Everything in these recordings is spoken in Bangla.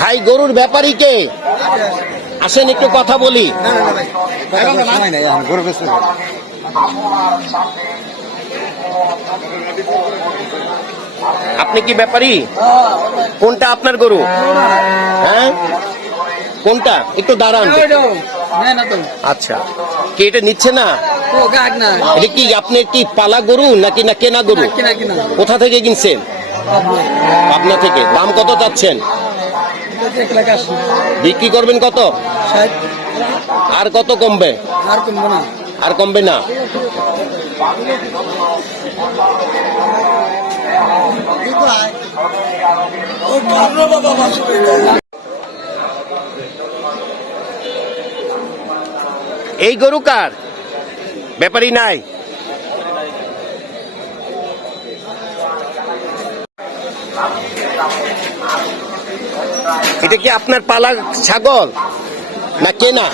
ভাই গরুর ব্যাপারী কে? আসেন একটু কথা বলি। আপনি কি ব্যাপারী? কোনটা আপনার গরু? হ্যাঁ কোনটা? একটু দাঁড়ান। আচ্ছা, কে এটা নিচ্ছে না? এটা কি আপনার কি পালা গরু নাকি না কেনা গরু? কোথা থেকে কিনছেন? পাবনা থেকে। দাম কত চাচ্ছেন? বিক্রি করবেন কত? আর কত কমবে? আর কমবে না। এই গরু কার? ব্যাপারী নাই? এটা কি আপনার পালা ছাগল না কেনা?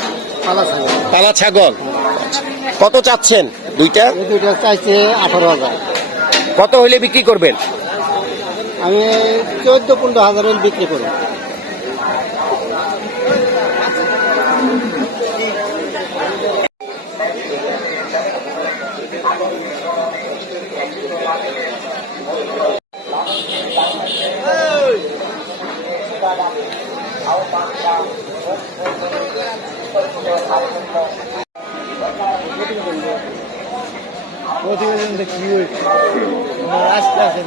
পালা ছাগল। কত চাচ্ছেন দুইটা? দুইটা চাইছে 18,000। কত হইলে বিক্রি করবেন? আমি 14-15,000 বিক্রি করি। প্রতিবেদন দেখি আসতে আসতে